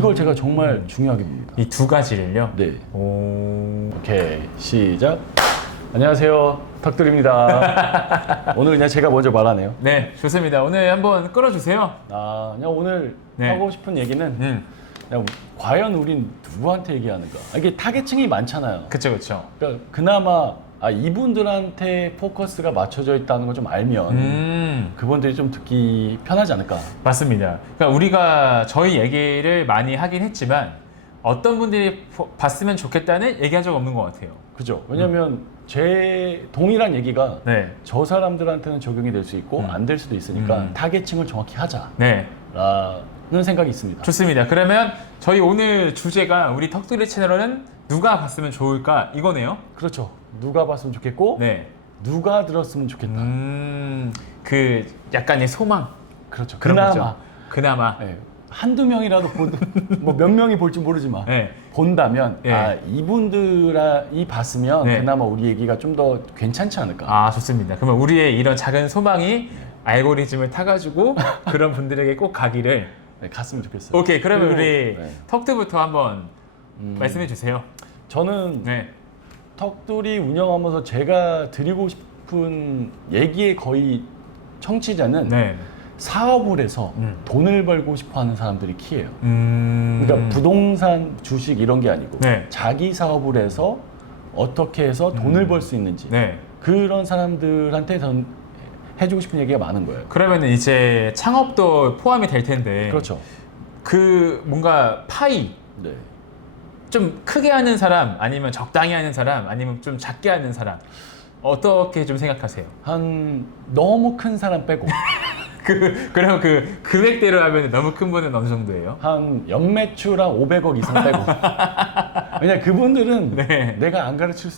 이걸 제가 정말 중요하게 봅니다. 이 두 가지를요? 네. 오. 오케이, 시작. 안녕하세요, 탁들입니다. 오늘 그냥 제가 먼저 말하네요. 네, 좋습니다. 오늘 한번 끌어주세요. 그냥 오늘 네. 하고 싶은 얘기는 그냥 과연 우린 누구한테 얘기하는가? 이게 타겟층이 많잖아요. 그쵸, 그쵸. 그러니까 그나마 이분들한테 포커스가 맞춰져 있다는 걸 좀 알면 그분들이 좀 듣기 편하지 않을까? 맞습니다. 그러니까 우리가 저희 얘기를 많이 하긴 했지만 어떤 분들이 봤으면 좋겠다는 얘기한 적 없는 것 같아요. 그죠? 왜냐면 제 동일한 얘기가 네. 저 사람들한테는 적용이 될 수 있고 안 될 수도 있으니까 타겟층을 정확히 하자. 네. 라는 생각이 있습니다. 좋습니다. 그러면 저희 오늘 주제가 우리 턱두리 채널은 누가 봤으면 좋을까 이거네요. 그렇죠. 누가 봤으면 좋겠고 네. 누가 들었으면 좋겠다. 그 약간의 소망. 그렇죠. 그런 그나마. 거죠. 그나마. 네. 한두 명이라도 뭐 몇 명이 볼지 모르지만 네. 본다면 네. 이분들이 봤으면 네. 그나마 우리 얘기가 좀 더 괜찮지 않을까. 아, 좋습니다. 그러면 우리의 이런 작은 소망이 알고리즘을 타가지고 그런 분들에게 꼭 가기를. 네, 갔으면 좋겠어요. 오케이. 그러면 그리고, 우리 네. 턱두부터 한번 말씀해 주세요. 저는 네. 턱둘이 운영하면서 제가 드리고 싶은 얘기의 거의 청취자는 네. 사업을 해서 돈을 벌고 싶어 하는 사람들이 키예요. 그러니까 그러니까 부동산, 주식 이런 게 아니고 네. 자기 사업을 해서 어떻게 해서 돈을 벌 수 있는지 네. 그런 사람들한테 전 해주고 싶은 얘기가 많은 거예요. 그러면 이제 창업도 포함이 될 텐데. 그렇죠. 그 뭔가 파이 네. 좀 크게 하는 사람 아니면 적당히 하는 사람 아니면 좀 작게 하는 사람 어떻게 좀 생각하세요? 한 너무 큰 사람 빼고 그럼 그 금액대로 하면 너무 큰 분은 어느 정도예요? 한 연매출 한 500억 이상 빼고. 왜냐 그분들은 네. 내가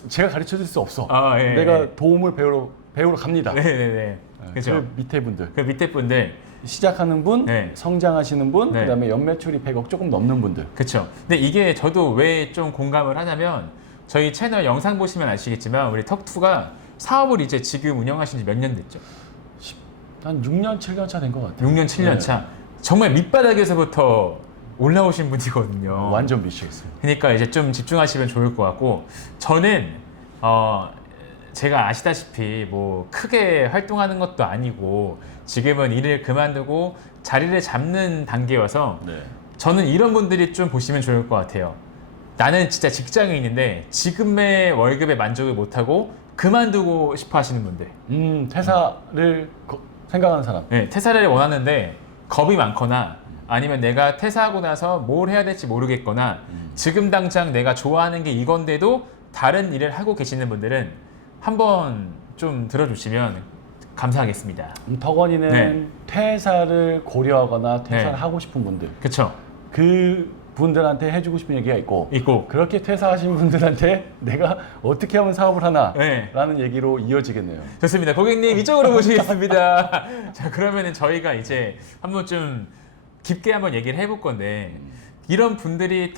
제가 가르쳐 줄 수 없어. 아, 예, 내가 예. 도움을 배우러 갑니다. 네네네. 그죠. 그 밑에 분들. 그 밑에 분들. 시작하는 분, 네. 성장하시는 분, 네. 그다음에 연매출이 100억 조금 넘는 분들. 그쵸. 근데 이게 저도 왜 좀 공감을 하냐면 저희 채널 영상 보시면 아시겠지만 우리 턱투가 사업을 이제 지금 운영하신 지 몇 년 됐죠? 한 6년, 7년 차 된 것 같아요. 6년, 7년 차. 정말 밑바닥에서부터 올라오신 분이거든요. 완전 미치겠어요. 그러니까 이제 좀 집중하시면 좋을 것 같고 저는 제가 아시다시피 뭐 크게 활동하는 것도 아니고 지금은 일을 그만두고 자리를 잡는 단계여서 네. 저는 이런 분들이 좀 보시면 좋을 것 같아요. 나는 진짜 직장인인데 지금의 월급에 만족을 못하고 그만두고 싶어 하시는 분들. 퇴사를 생각하는 사람. 네, 퇴사를 원하는데 겁이 많거나 아니면 내가 퇴사하고 나서 뭘 해야 될지 모르겠거나 지금 당장 내가 좋아하는 게 이건데도 다른 일을 하고 계시는 분들은 한번 좀 들어주시면 감사하겠습니다. 덕원이는 네. 퇴사를 고려하거나 퇴사를 네. 하고 싶은 분들. 그쵸? 그 분들한테 해주고 싶은 얘기가 있고 있고. 그렇게 퇴사하신 분들한테 내가 어떻게 하면 사업을 하나 네. 라는 얘기로 이어지겠네요. 좋습니다. 고객님 이쪽으로 모시겠습니다. 자, 그러면은 저희가 이제 한번 좀 깊게 한번 얘기를 해볼 건데 이런 분들이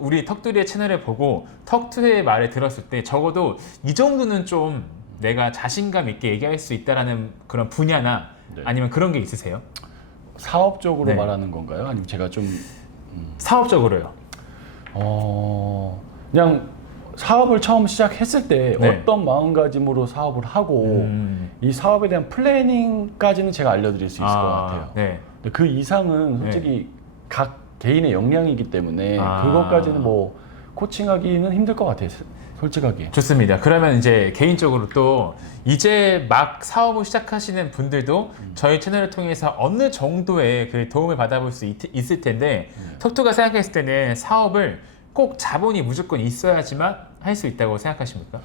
우리 턱두리의 채널을 보고 턱투의 말을 들었을 때 적어도 이 정도는 좀 내가 자신감 있게 얘기할 수 있다라는 그런 분야나 네. 아니면 그런 게 있으세요? 사업적으로 네. 말하는 건가요? 아니면 제가 좀 사업적으로요. 그냥 사업을 처음 시작했을 때 네. 어떤 마음가짐으로 사업을 하고 이 사업에 대한 플래닝까지는 제가 알려드릴 수 있을 것 같아요. 네. 근데 그 이상은 솔직히 각 개인의 역량이기 때문에 그것까지는 뭐 코칭하기는 힘들 것 같아요. 솔직하게. 좋습니다. 그러면 이제 개인적으로 또 이제 막 사업을 시작하시는 분들도 저희 채널을 통해서 어느 정도의 그 도움을 받아볼 수 있을 텐데 턱투가 생각했을 때는 사업을 꼭 자본이 무조건 있어야지만 할 수 있다고 생각하십니까?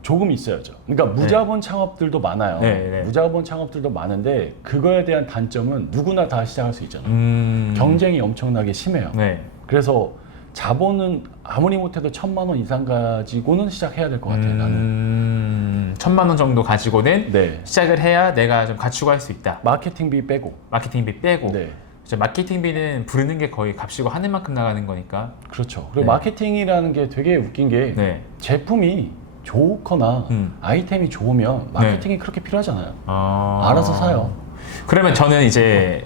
조금 있어야죠. 그러니까 무자본 창업들도 많아요. 네, 네. 무자본 창업들도 많은데 그거에 대한 단점은 누구나 다 시작할 수 있잖아요. 경쟁이 엄청나게 심해요. 네. 그래서 자본은 아무리 못해도 1,000만 원 이상 가지고는 시작해야 될 것 같아요. 나는. 1,000만 원 정도 가지고는 네. 시작을 해야 내가 좀 갖추고 할 수 있다. 마케팅비 빼고. 마케팅비 빼고. 네. 마케팅비는 부르는 게 거의 값이고 하는 만큼 나가는 거니까. 그렇죠. 그리고 네. 마케팅이라는 게 되게 웃긴 게 네. 제품이 좋거나 아이템이 좋으면 마케팅이 그렇게 필요하잖아요. 알아서 사요. 그러면 저는 이제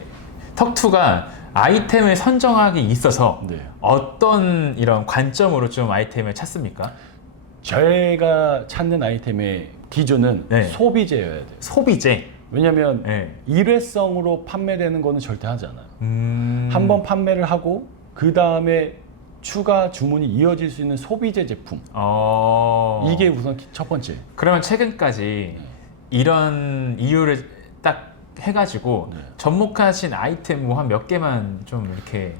턱투가 아이템을 선정하기 있어서 네. 어떤 이런 관점으로 좀 아이템을 찾습니까? 제가 찾는 아이템의 기준은 네. 소비재여야 돼요. 소비재. 왜냐하면 네. 일회성으로 판매되는 거는 절대 하지 않아요. 한 번 판매를 하고 그 다음에 추가 주문이 이어질 수 있는 소비재 제품. 이게 우선 첫 번째. 그러면 최근까지 이런 이유를 딱 해가지고 네. 접목하신 아이템 뭐 한 몇 개만 좀 이렇게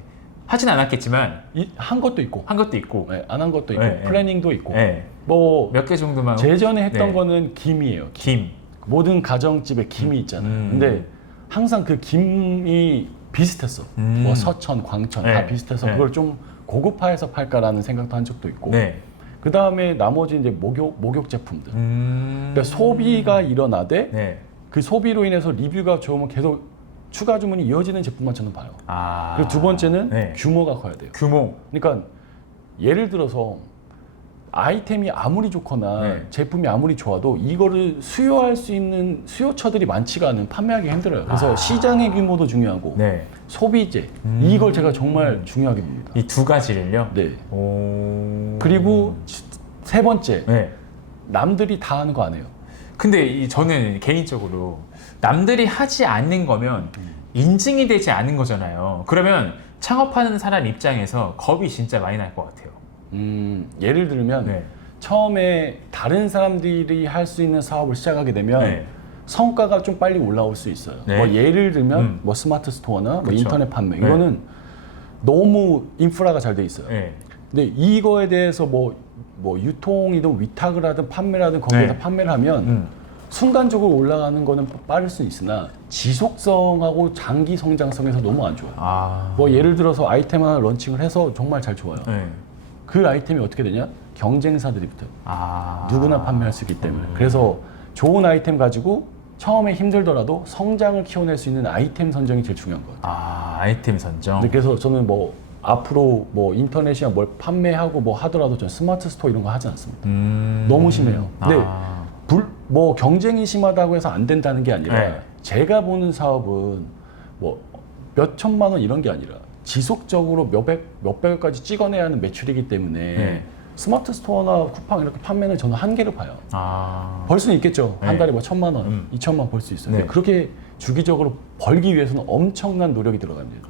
하진 않았겠지만 한 것도 있고, 한 것도 있고 안 한 것도 있고, 네, 플래닝도 있고. 네. 뭐 몇 개 정도만 제전에 했던 네. 거는 김이에요. 김. 모든 가정집에 김이 있잖아요. 근데 항상 그 김이 비슷했어. 뭐 서천, 광천 다 네. 비슷해서 네. 그걸 좀 고급화해서 팔까라는 생각도 한 적도 있고. 네. 그 다음에 나머지 이제 목욕 제품들. 그러니까 소비가 일어나되 네. 그 소비로 인해서 리뷰가 좋으면 계속 추가 주문이 이어지는 제품만 저는 봐요. 그리고 두 번째는 네. 규모가 커야 돼요. 규모. 그러니까 예를 들어서 아이템이 아무리 좋거나 네. 제품이 아무리 좋아도 이거를 수요할 수 있는 수요처들이 많지가 않으면 판매하기 힘들어요. 그래서 시장의 규모도 중요하고 네. 소비재 이걸 제가 정말 중요하게 봅니다. 이 두 가지를요. 네. 오. 그리고 세 번째 네. 남들이 다 하는 거 안 해요. 근데 저는 개인적으로 남들이 하지 않는 거면 인증이 되지 않은 거잖아요. 그러면 창업하는 사람 입장에서 겁이 진짜 많이 날 것 같아요. 예를 들면 네. 처음에 다른 사람들이 할 수 있는 사업을 시작하게 되면 네. 성과가 좀 빨리 올라올 수 있어요. 네. 뭐 예를 들면 뭐 스마트 스토어나 뭐 그쵸. 인터넷 판매 네. 이거는 너무 인프라가 잘 돼 있어요. 네. 근데 이거에 대해서 뭐 유통이든 위탁을 하든 판매를 하든 거기에서 네. 판매를 하면 순간적으로 올라가는 거는 빠를 수 있으나 지속성하고 장기 성장성에서 너무 안 좋아요. 뭐 예를 들어서 아이템 하나 런칭을 해서 정말 잘 좋아요. 네. 그 아이템이 어떻게 되냐? 경쟁사들이 붙어요. 누구나 판매할 수 있기 때문에. 그래서 좋은 아이템 가지고 처음에 힘들더라도 성장을 키워낼 수 있는 아이템 선정이 제일 중요한 것 같아요. 아이템 선정. 근데 그래서 저는 뭐 앞으로 뭐 인터넷이나 뭘 판매하고 뭐 하더라도 저는 스마트 스토어 이런 거 하지 않습니다. 너무 심해요. 근데 뭐 경쟁이 심하다고 해서 안 된다는 게 아니라 네. 제가 보는 사업은 뭐 몇 천만 원 이런 게 아니라 지속적으로 몇백까지 찍어내야 하는 매출이기 때문에 네. 스마트 스토어나 쿠팡 이렇게 판매는 저는 한계로 봐요. 벌 수는 있겠죠. 네. 한 달에 뭐 1,000만 원, 2천만 원 벌 수 있어요. 네. 근데 그렇게 주기적으로 벌기 위해서는 엄청난 노력이 들어갑니다.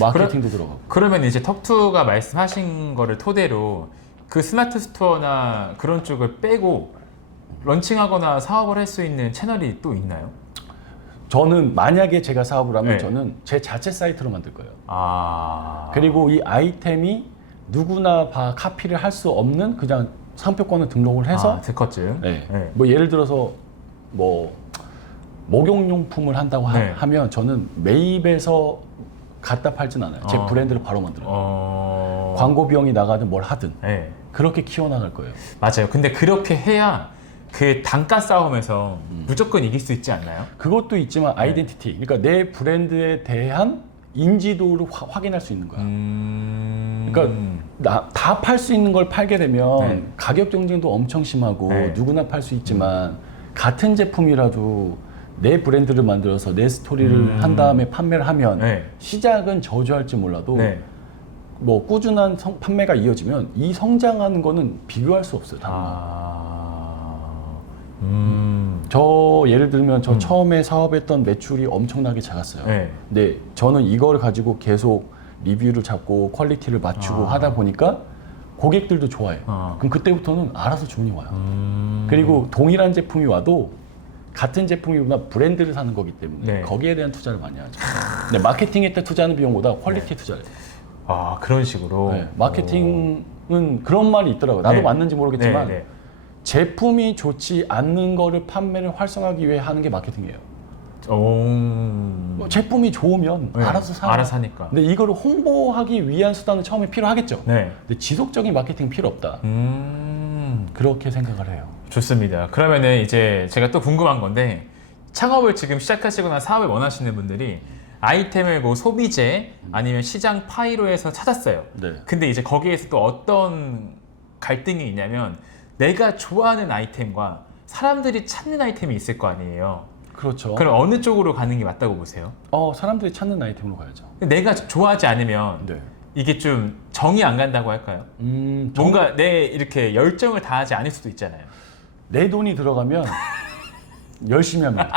마케팅도 들어가고. 그러면 이제 턱투가 말씀하신 거를 토대로 그 스마트 스토어나 그런 쪽을 빼고 런칭하거나 사업을 할 수 있는 채널이 또 있나요? 저는 만약에 제가 사업을 하면 네. 저는 제 자체 사이트로 만들 거예요. 그리고 이 아이템이 누구나 카피를 할 수 없는 그냥 상표권을 등록을 해서 특허증. 네. 네. 뭐 예를 들어서 뭐 목욕용품을 한다고 네. 하면 저는 매입해서 갖다 팔진 않아요. 제 브랜드를 바로 만들어요. 광고 비용이 나가든 뭘 하든 네. 그렇게 키워나갈 거예요. 맞아요. 근데 그렇게 해야 그 단가 싸움에서 무조건 이길 수 있지 않나요? 그것도 있지만 네. 아이덴티티, 그러니까 내 브랜드에 대한 인지도를 확인할 수 있는 거야. 그러니까 다 팔 수 있는 걸 팔게 되면 네. 가격 경쟁도 엄청 심하고 네. 누구나 팔 수 있지만 같은 제품이라도 내 브랜드를 만들어서 내 스토리를 한 다음에 판매를 하면 네. 시작은 저조할지 몰라도 네. 뭐 꾸준한 판매가 이어지면 이 성장하는 거는 비교할 수 없어요. 저 예를 들면 저 처음에 사업했던 매출이 엄청나게 작았어요. 네. 근데 저는 이거를 가지고 계속 리뷰를 잡고 퀄리티를 맞추고 하다 보니까 고객들도 좋아해. 그럼 그때부터는 알아서 주문이 와요. 그리고 동일한 제품이 와도 같은 제품이보다 브랜드를 사는 거기 때문에 네. 거기에 대한 투자를 많이 하죠. 근데 마케팅에 때 투자하는 비용보다 퀄리티에 투자를 해요. 그런 식으로. 네, 마케팅은 그런 말이 있더라고요. 나도 네. 맞는지 모르겠지만 네, 네. 제품이 좋지 않는 거를 판매를 활성화하기 위해 하는 게 마케팅이에요. 뭐 제품이 좋으면 네, 알아서 사. 알아서 하니까. 근데 이거를 홍보하기 위한 수단은 처음에 필요하겠죠. 네. 근데 지속적인 마케팅 필요 없다. 그렇게 생각을 해요. 좋습니다. 그러면은 이제 제가 또 궁금한 건데 창업을 지금 시작하시거나 사업을 원하시는 분들이 아이템을 뭐 소비재 아니면 시장 파이로 해서 찾았어요. 네. 근데 이제 거기에서 또 어떤 갈등이 있냐면 내가 좋아하는 아이템과 사람들이 찾는 아이템이 있을 거 아니에요. 그렇죠. 그럼 어느 쪽으로 가는 게 맞다고 보세요? 사람들이 찾는 아이템으로 가야죠. 내가 좋아하지 않으면 네. 이게 좀 정이 안 간다고 할까요? 뭔가 내 이렇게 열정을 다하지 않을 수도 있잖아요. 내 돈이 들어가면 열심히 합니다.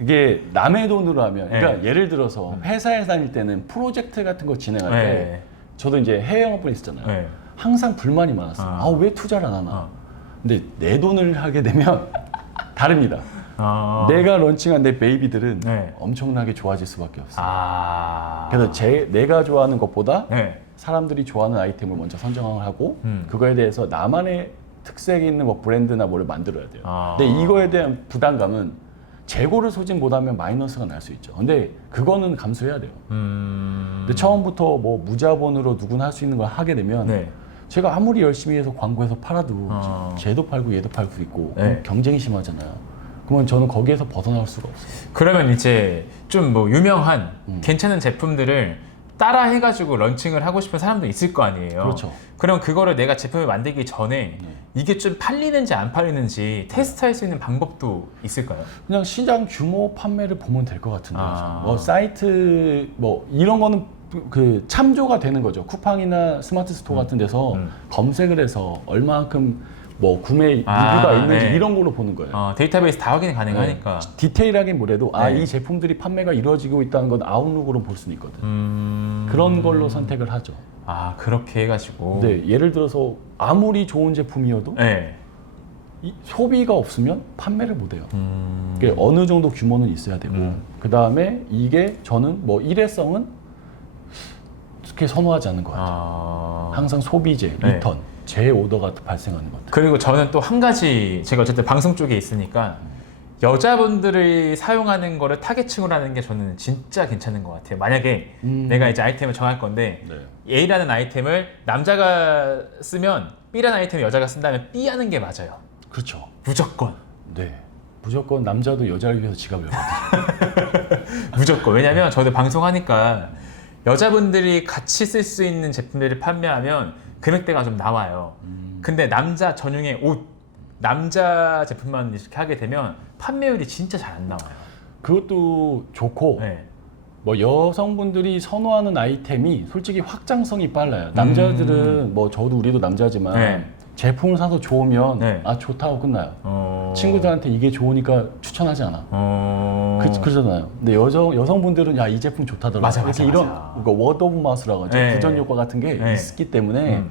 이게 남의 돈으로 하면, 그러니까 네. 예를 들어서 회사에 다닐 때는 프로젝트 같은 거 진행할 때 네. 저도 이제 해외 영업분 있었잖아요. 네. 항상 불만이 많았어요. 왜 투자를 안 하나? 어. 근데 내 돈을 하게 되면 다릅니다. 내가 런칭한 내 베이비들은 네. 엄청나게 좋아질 수밖에 없어요. 아. 그래서 내가 좋아하는 것보다 네. 사람들이 좋아하는 아이템을 먼저 선정을 하고 음. 그거에 대해서 나만의 특색이 있는 뭐 브랜드나 뭐를 만들어야 돼요. 아. 근데 이거에 대한 부담감은 재고를 소진 못하면 마이너스가 날 수 있죠. 근데 그거는 감수해야 돼요. 근데 처음부터 뭐 무자본으로 누구나 할 수 있는 걸 하게 되면 네. 제가 아무리 열심히 해서 광고해서 팔아도 어. 쟤도 팔고 얘도 팔 수 있고 네. 경쟁이 심하잖아요. 그러면 저는 거기에서 벗어날 수가 없어요. 그러면 이제 좀 뭐 유명한 괜찮은 제품들을 따라 해가지고 런칭을 하고 싶은 사람도 있을 거 아니에요. 그렇죠. 그럼 그거를 내가 제품을 만들기 전에 네. 이게 좀 팔리는지 안 팔리는지 테스트할 수 있는 방법도 있을까요? 그냥 시장 규모 판매를 보면 될 것 같은데요. 아. 뭐 사이트 뭐 이런 거는 그 참조가 되는 거죠. 쿠팡이나 스마트 스토어 같은 데서 검색을 해서 얼마만큼 뭐 구매 리뷰가 있는지 네. 이런 걸로 보는 거예요. 데이터베이스 다 확인이 가능하니까. 네. 디테일하게 뭐래도 네. 이 제품들이 판매가 이루어지고 있다는 건 아웃룩으로 볼 수는 있거든. 그런 걸로 선택을 하죠. 그렇게 해가지고. 근데 예를 들어서 아무리 좋은 제품이어도 네. 이 소비가 없으면 판매를 못 해요. 그러니까 어느 정도 규모는 있어야 되고 그 다음에 이게 저는 뭐 일회성은 그렇게 선호하지 않는 것 같아요. 항상 소비재, 네. 리턴, 재오더가 발생하는 것 같아요. 그리고 저는 또 한 가지, 제가 어쨌든 방송 쪽에 있으니까 여자분들이 사용하는 거를 타겟층으로 하는 게 저는 진짜 괜찮은 것 같아요. 만약에 내가 이제 아이템을 정할 건데 네. A라는 아이템을 남자가 쓰면 B라는 아이템을 여자가 쓴다면 B 하는 게 맞아요. 그렇죠. 무조건. 네. 무조건 남자도 여자를 위해서 지갑을 열거든요. 무조건. 왜냐면 저도 방송하니까 여자분들이 같이 쓸 수 있는 제품들을 판매하면 금액대가 좀 나와요. 근데 남자 전용의 옷, 남자 제품만 이렇게 하게 되면 판매율이 진짜 잘 안 나와요. 그것도 좋고 네. 뭐 여성분들이 선호하는 아이템이 솔직히 확장성이 빨라요. 남자들은 뭐 저도 우리도 남자지만 네. 제품을 사서 좋으면 네. 좋다고 끝나요. 친구들한테 이게 좋으니까 추천하지 않아. 그러잖아요. 근데 여성분들은 이 제품 좋다더라. 맞아, 이렇게 맞아, 이런 맞아. 워드 오브 마우스라고 하죠. 네. 부전 효과 같은 게 네. 있기 때문에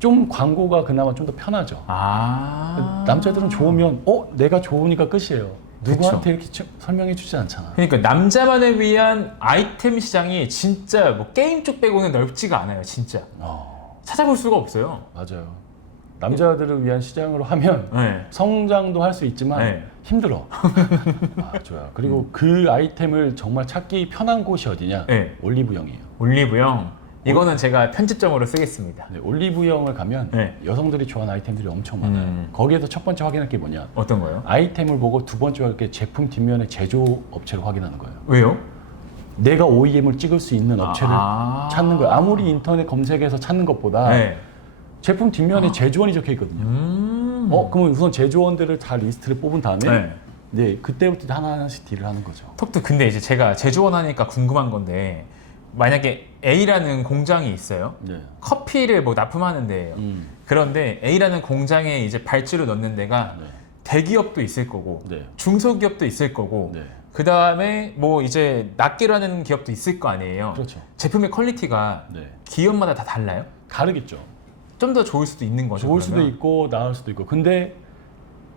좀 광고가 그나마 좀 더 편하죠. 남자들은 좋으면 내가 좋으니까 끝이에요. 누구한테 이렇게 설명해 주지 않잖아. 그러니까 남자만을 위한 아이템 시장이 진짜 뭐 게임 쪽 빼고는 넓지가 않아요. 진짜 찾아볼 수가 없어요. 맞아요. 남자들을 위한 시장으로 하면 네. 성장도 할 수 있지만 네. 힘들어. 좋아요. 그리고 그 아이템을 정말 찾기 편한 곳이 어디냐? 네. 올리브영이에요. 올리브영. 이거는 제가 편집점으로 쓰겠습니다. 네, 올리브영을 가면 네. 여성들이 좋아하는 아이템들이 엄청 많아요. 거기에서 첫 번째 확인할 게 뭐냐? 어떤 거요? 아이템을 보고 두 번째 할 게 제품 뒷면에 제조업체를 확인하는 거예요. 왜요? 내가 OEM을 찍을 수 있는 업체를 찾는 거예요. 아무리 인터넷 검색해서 찾는 것보다 네. 제품 뒷면에 제조원이 적혀 있거든요. 그러면 우선 제조원들을 다 리스트를 뽑은 다음에 네, 그때부터 하나하나씩 딜을 하는 거죠. 톡도 근데 이제 제가 제조원 하니까 궁금한 건데 만약에 A라는 공장이 있어요. 네. 커피를 뭐 납품하는 데예요. 그런데 A라는 공장에 이제 발주를 넣는 데가 네. 대기업도 있을 거고 네. 중소기업도 있을 거고 네. 그 다음에 뭐 이제 낱개로 하는 기업도 있을 거 아니에요. 그렇죠. 제품의 퀄리티가 네. 기업마다 다 달라요? 다르겠죠. 좀 더 좋을 수도 있는 거죠. 좋을 수도 그러면? 있고 나을 수도 있고. 근데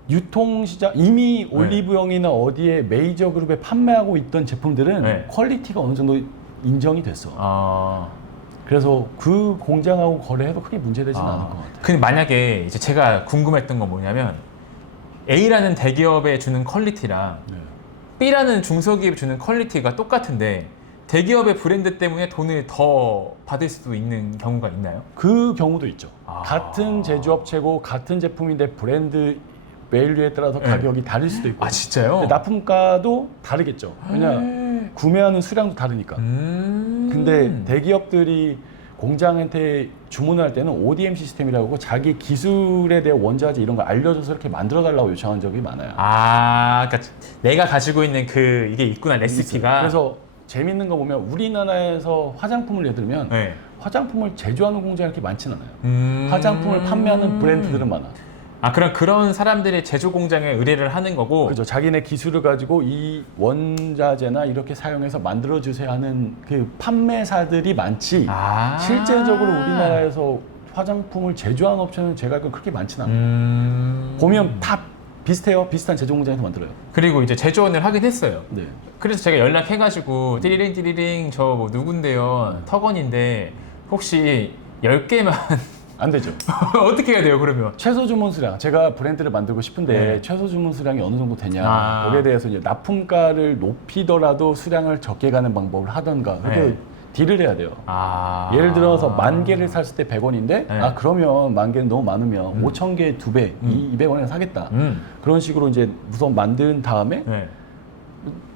유통시장 이미 올리브영이나 어디에 메이저 그룹에 판매하고 있던 제품들은 네. 퀄리티가 어느 정도 인정이 됐어. 그래서 그 공장하고 거래해도 크게 문제되지는 않을 것 같아요. 근데 만약에 이제 제가 궁금했던 건 뭐냐면 A라는 대기업에 주는 퀄리티랑 네. B라는 중소기업에 주는 퀄리티가 똑같은데 대기업의 브랜드 때문에 돈을 더 받을 수도 있는 경우가 있나요? 그 경우도 있죠. 같은 제조업체고 같은 제품인데 브랜드 밸류에 따라서 가격이 다를 수도 있고. 진짜요? 근데 납품가도 다르겠죠. 왜냐 구매하는 수량도 다르니까. 근데 대기업들이 공장한테 주문을 할 때는 ODM 시스템이라고 하고 자기 기술에 대한 원자재 이런 걸 알려줘서 이렇게 만들어달라고 요청한 적이 많아요. 아, 그러니까 내가 가지고 있는 그 이게 있구나 레시피가. 그래서 재밌는 거 보면 우리나라에서 화장품을 예를 들면 네. 화장품을 제조하는 공장이 이렇게 많지는 않아요. 화장품을 판매하는 브랜드들은 많아. 아, 그런 사람들의 제조 공장에 의뢰를 하는 거고. 그죠. 자기네 기술을 가지고 이 원자재나 이렇게 사용해서 만들어 주세요 하는 그 판매사들이 많지. 아. 실제적으로 우리나라에서 화장품을 제조하는 업체는 제가 알기로 그렇게 많지는 않아요. 보면 다 비슷해요. 비슷한 제조 공장에서 만들어요. 그리고 이제 제조원을 하긴 했어요. 네. 그래서 제가 연락해가지고 띠리링 저 뭐 누군데요, 턱원인데 혹시 10개만 안 되죠. 어떻게 해야 돼요 그러면? 최소 주문 수량. 제가 브랜드를 만들고 싶은데 네. 최소 주문 수량이 어느 정도 되냐. 아. 거기에 대해서 이제 납품가를 높이더라도 수량을 적게 가는 방법을 하던가. 그렇게 네. 딜을 해야 돼요. 아. 예를 들어서 10,000개를 샀을 때 100원인데 네. 아 그러면 10,000개는 너무 많으면 5,000개 2배, 200원에 사겠다. 그런 식으로 이제 우선 만든 다음에 네.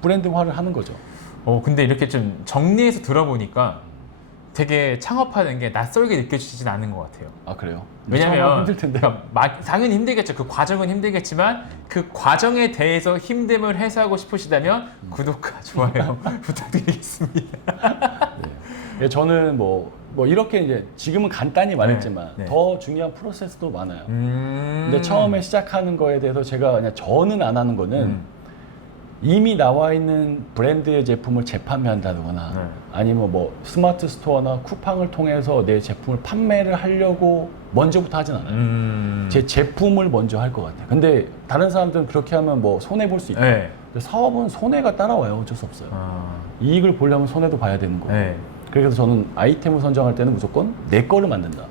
브랜드화를 하는 거죠. 근데 이렇게 좀 정리해서 들어보니까 되게 창업하는 게 낯설게 느껴지진 않은 것 같아요. 아 그래요? 왜냐면 힘들 텐데. 그러니까 당연히 힘들겠죠. 그 과정은 힘들겠지만 그 과정에 대해서 힘듦을 해소하고 싶으시다면 구독과 좋아요 부탁드리겠습니다. 네. 저는 뭐 이렇게 이제 지금은 간단히 말했지만 네. 더 중요한 프로세스도 많아요. 근데 처음에 시작하는 거에 대해서 제가 그냥 저는 안 하는 거는 이미 나와 있는 브랜드의 제품을 재판매한다거나 네. 아니면 뭐 스마트 스토어나 쿠팡을 통해서 내 제품을 판매를 하려고 먼저부터 하진 않아요. 제 제품을 먼저 할 것 같아요. 근데 다른 사람들은 그렇게 하면 뭐 손해 볼 수 있고 네. 근데 사업은 손해가 따라와요. 어쩔 수 없어요. 이익을 보려면 손해도 봐야 되는 거고. 네. 그래서 저는 아이템을 선정할 때는 무조건 내 거를 만든다.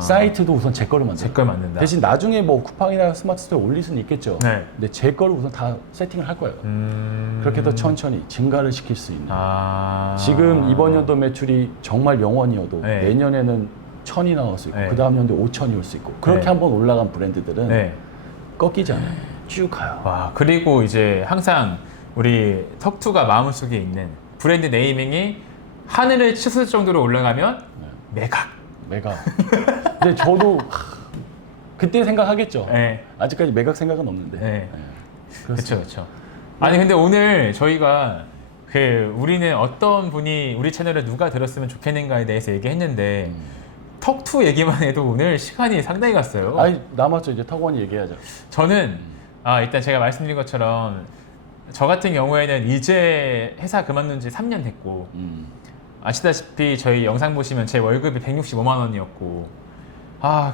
사이트도 우선 제 거를 만든다. 제 걸 만든다. 대신 나중에 뭐 쿠팡이나 스마트 스토어에 올릴 수는 있겠죠. 네. 근데 제 거를 우선 다 세팅을 할 거예요. 그렇게 해서 천천히 증가를 시킬 수 있는. 지금 이번 연도 매출이 정말 영원이어도 네. 내년에는 1,000이 나올 수 있고 네. 그 다음 연도에 5,000이 올 수 있고 그렇게 네. 한번 올라간 브랜드들은 네. 꺾이지 않아요. 쭉 가요. 와, 그리고 이제 항상 우리 턱투가 마음속에 있는 브랜드 네이밍이 하늘을 치솟을 정도로 올라가면 매각. 매각. 근데 저도 그때 생각하겠죠. 네. 아직까지 매각 생각은 없는데. 네. 그렇습니다. 그렇죠. 아니 근데 오늘 저희가 우리는 어떤 분이 우리 채널에 누가 들었으면 좋겠는가에 대해서 얘기했는데 턱투 얘기만 해도 오늘 시간이 상당히 갔어요. 아니 남았죠. 이제 턱원이 얘기하자. 저는 일단 제가 말씀드린 것처럼 저 같은 경우에는 이제 회사 그만둔 지 3년 됐고 아시다시피 저희 영상 보시면 제 월급이 165만 원이었고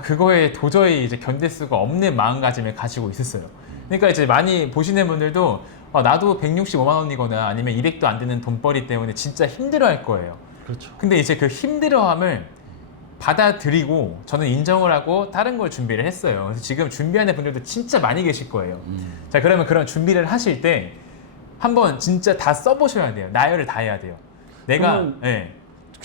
그거에 도저히 이제 견딜 수가 없는 마음가짐을 가지고 있었어요. 그러니까 이제 많이 보시는 분들도 나도 165만 원이거나 아니면 200도 안 되는 돈벌이 때문에 진짜 힘들어할 거예요. 그렇죠. 근데 이제 그 힘들어함을 받아들이고 저는 인정을 하고 다른 걸 준비를 했어요. 그래서 지금 준비하는 분들도 진짜 많이 계실 거예요. 자, 그러면 그런 준비를 하실 때 한번 진짜 다 써보셔야 돼요. 나열을 다 해야 돼요. 내가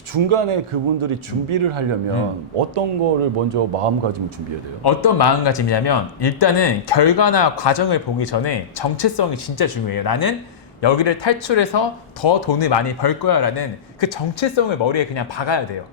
중간에 그분들이 준비를 하려면 어떤 거를 먼저 마음가짐을 준비해야 돼요? 어떤 마음가짐이냐면 일단은 결과나 과정을 보기 전에 정체성이 진짜 중요해요. 나는 여기를 탈출해서 더 돈을 많이 벌 거야 라는 그 정체성을 머리에 그냥 박아야 돼요.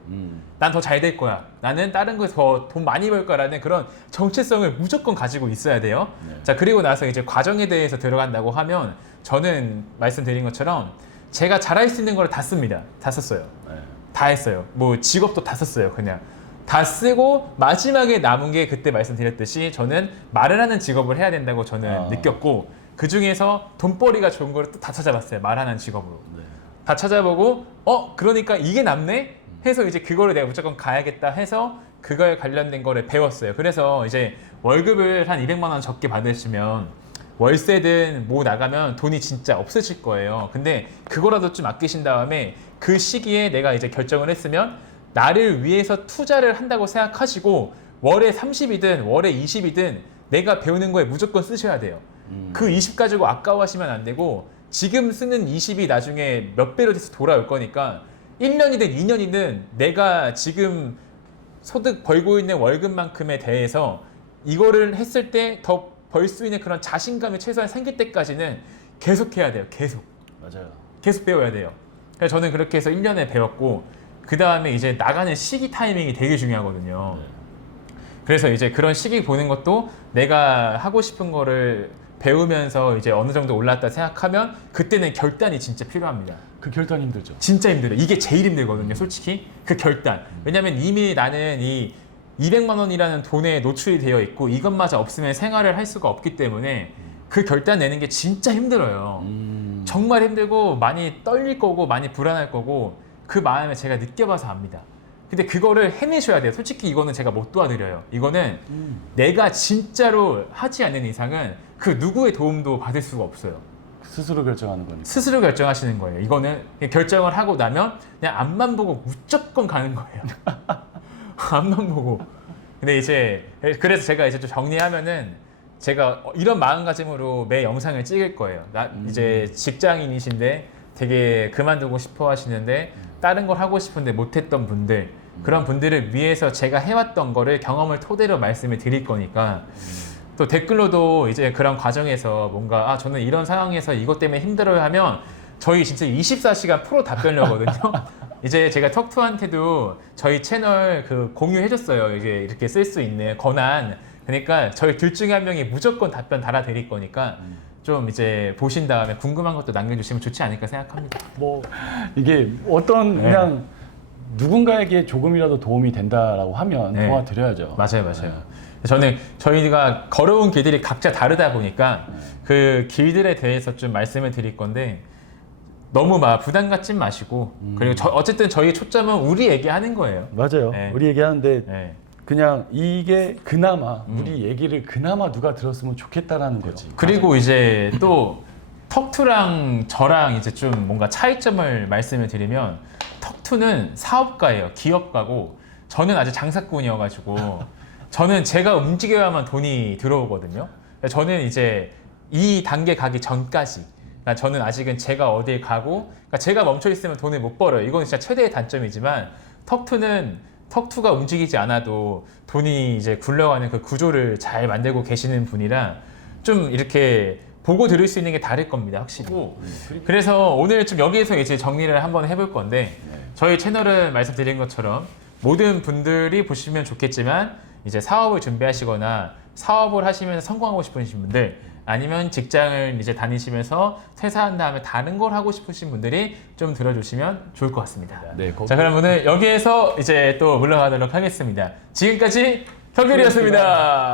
난 더 잘 될 거야. 나는 다른 거에서 더 돈 많이 벌 거라는 그런 정체성을 무조건 가지고 있어야 돼요. 네. 자, 그리고 나서 이제 과정에 대해서 들어간다고 하면 저는 말씀드린 것처럼 제가 잘할 수 있는 걸 다 씁니다. 다 썼어요. 네. 다 했어요. 뭐 직업도 다 썼어요. 그냥 다 쓰고 마지막에 남은 게 그때 말씀드렸듯이 저는 말을 하는 직업을 해야 된다고 저는 느꼈고 그 중에서 돈벌이가 좋은 걸 또 다 찾아봤어요. 말하는 직업으로. 네. 다 찾아보고 그러니까 이게 남네? 해서 이제 그거를 내가 무조건 가야겠다 해서 그거에 관련된 거를 배웠어요. 그래서 이제 월급을 한 200만 원 적게 받으시면 월세든 뭐 나가면 돈이 진짜 없으실 거예요. 근데 그거라도 좀 아끼신 다음에 그 시기에 내가 이제 결정을 했으면 나를 위해서 투자를 한다고 생각하시고 월에 30이든 월에 20이든 내가 배우는 거에 무조건 쓰셔야 돼요. 그 20 가지고 아까워하시면 안 되고 지금 쓰는 20이 나중에 몇 배로 돼서 돌아올 거니까 1년이든 2년이든 내가 지금 소득 벌고 있는 월급만큼에 대해서 이거를 했을 때 더 벌 수 있는 그런 자신감이 최소한 생길 때까지는 계속 해야 돼요. 계속. 맞아요. 계속 배워야 돼요. 그래서 저는 그렇게 해서 1년에 배웠고 그 다음에 이제 나가는 시기 타이밍이 되게 중요하거든요. 그래서 이제 그런 시기 보는 것도 내가 하고 싶은 거를 배우면서 이제 어느 정도 올랐다 생각하면 그때는 결단이 진짜 필요합니다. 그 결단 힘들죠. 진짜 힘들어요. 이게 제일 힘들거든요, 솔직히. 그 결단. 왜냐면 이미 나는 이 200만 원이라는 돈에 노출이 되어 있고 이것마저 없으면 생활을 할 수가 없기 때문에 그 결단 내는 게 진짜 힘들어요. 정말 힘들고 많이 떨릴 거고 많이 불안할 거고 그 마음을 제가 느껴봐서 압니다. 근데 그거를 해내셔야 돼요. 솔직히 이거는 제가 못 도와드려요. 이거는 내가 진짜로 하지 않는 이상은 그 누구의 도움도 받을 수가 없어요. 스스로 결정하는 거니까. 스스로 결정하시는 거예요. 이거는 그냥 결정을 하고 나면 그냥 앞만 보고 무조건 가는 거예요. 앞만 보고. 근데 이제 그래서 제가 이제 좀 정리하면은 제가 이런 마음가짐으로 매 영상을 찍을 거예요. 이제 직장인이신데 되게 그만두고 싶어 하시는데 다른 걸 하고 싶은데 못했던 분들, 그런 분들을 위해서 제가 해왔던 거를 경험을 토대로 말씀을 드릴 거니까 또 댓글로도 이제 그런 과정에서 뭔가 저는 이런 상황에서 이것 때문에 힘들어요 하면 저희 진짜 24시간 프로 답변료거든요. 이제 제가 턱투한테도 저희 채널 그 공유해줬어요. 이제 이렇게 쓸 수 있는 권한. 그러니까 저희 둘 중에 한 명이 무조건 답변 달아드릴 거니까 좀 이제 보신 다음에 궁금한 것도 남겨주시면 좋지 않을까 생각합니다. 뭐 이게 어떤 네. 그냥 누군가에게 조금이라도 도움이 된다라고 하면 네. 도와드려야죠. 맞아요, 맞아요. 저는 저희가 걸어온 길들이 각자 다르다 보니까 그 길들에 대해서 좀 말씀을 드릴 건데 너무 막 부담 갖지 마시고 그리고 어쨌든 저희 초점은 우리 얘기하는 거예요. 맞아요. 네. 우리 얘기하는데 네. 그냥 이게 그나마 우리 얘기를 그나마 누가 들었으면 좋겠다라는 거지. 그리고 이제 또 턱투랑 저랑 이제 좀 뭔가 차이점을 말씀을 드리면 턱투는 사업가예요. 기업가고 저는 아직 장사꾼이어가지고 저는 제가 움직여야만 돈이 들어오거든요. 저는 이제 이 단계 가기 전까지 그러니까 저는 아직은 제가 어딜 가고 그러니까 제가 멈춰 있으면 돈을 못 벌어요. 이건 진짜 최대의 단점이지만 턱투가 움직이지 않아도 돈이 이제 굴러가는 그 구조를 잘 만들고 계시는 분이라 좀 이렇게 보고 들을 수 있는 게 다를 겁니다, 확실히. 그래서 오늘 좀 여기에서 이제 정리를 한번 해볼 건데 저희 채널을 말씀드린 것처럼 모든 분들이 보시면 좋겠지만 이제 사업을 준비하시거나 사업을 하시면서 성공하고 싶으신 분들 아니면 직장을 이제 다니시면서 퇴사한 다음에 다른 걸 하고 싶으신 분들이 좀 들어주시면 좋을 것 같습니다. 네, 자, 그럼 오늘 여기에서 이제 또 물러가도록 하겠습니다. 지금까지 턱결이었습니다.